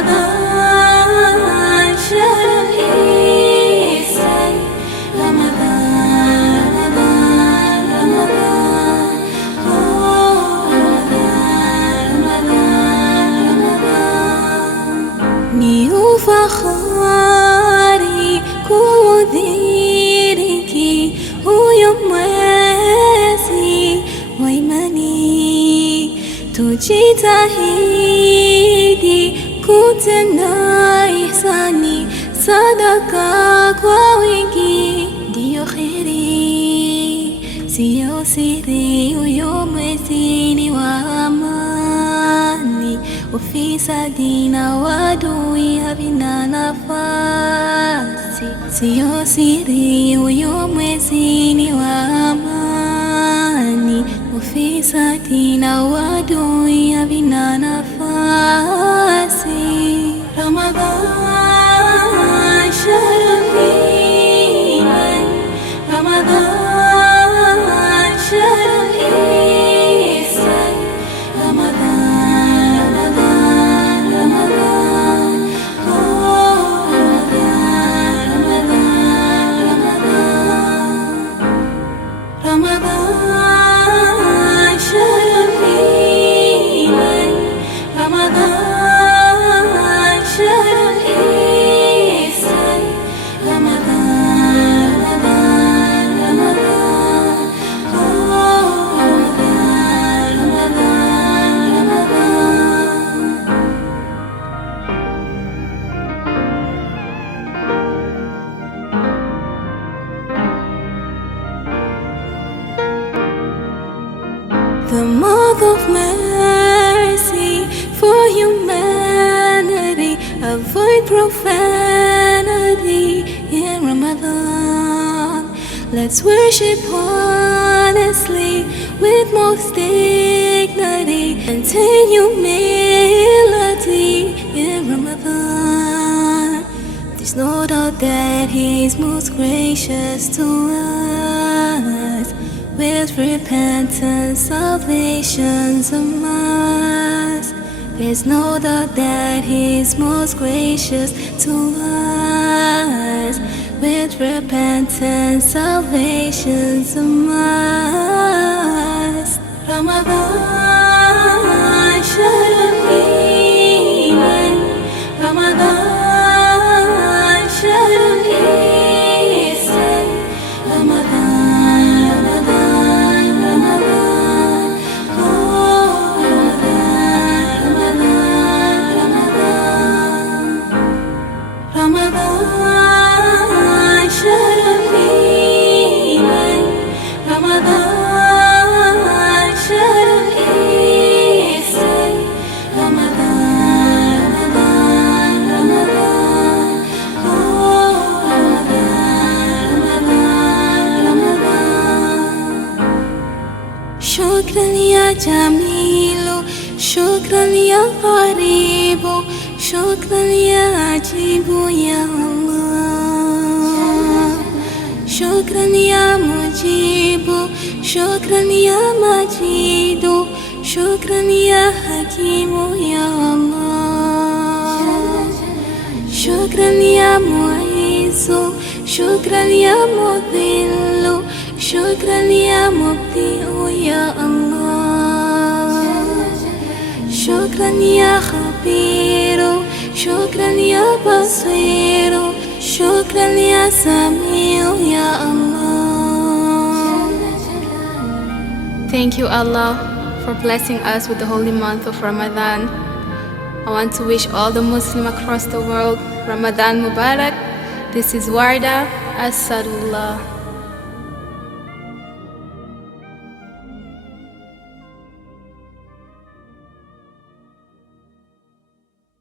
رمضان شهر الإحسان رمضان رمضان رمضان رمضان رمضان ni ufahari kuudhiriki huyo mwezi wa imani, tujitahidi kutenda ihsani, sadaka kwa wingi ndiyo kheri, siyo siri. Huyo mwezi ni wa amani, ufisadi na wadui havina nafasi, siyo siri. Huyo mwezi ni wa amani, ufisadi na wadui havina nafasi. Ramadhan shahrul iman, Ramadhan shahrul ihsan, Ramadhan Ramadhan Ramadhan Ramadhan Ramadhan Ramadhan shahrul iman, Ramadhan shahrul ihsan, Ramadhan Ramadhan Ramadhan the month of mercy for humanity. Avoid profanity in Ramadan. Let's worship honestly with most dignity. Maintain humility in Ramadan. There's no doubt that He's most gracious to us. With repentance, salvation's a must. There's no doubt that He's most gracious to us. With repentance, salvation's a must. Ramadan shahrul iman, Ramadan shahrul ihsan, Ramadan Ramadan Ramadan Ramadan Ramadan shahrul iman, Ramadan shahrul ihsan, Ramadan Ramadan Ramadan Shukran ya Jamilu, shukran ya Qaribu, shukran ya Ajibu ya Allah. Shukran ya Mujibu, shukran ya Majidu, shukran ya Hakimu ya Allah. Shukran ya Muizu, shukran ya Mudhillu, shukran ya Mubdi'u ya Allah. Shukran ya Khabiru, shukran ya Basiru, shukran ya Sami'u ya Allah. Thank you, Allah, for blessing us with the holy month of Ramadan. I want to wish all the Muslims across the world Ramadan Mubarak. This is Warda Asadullah.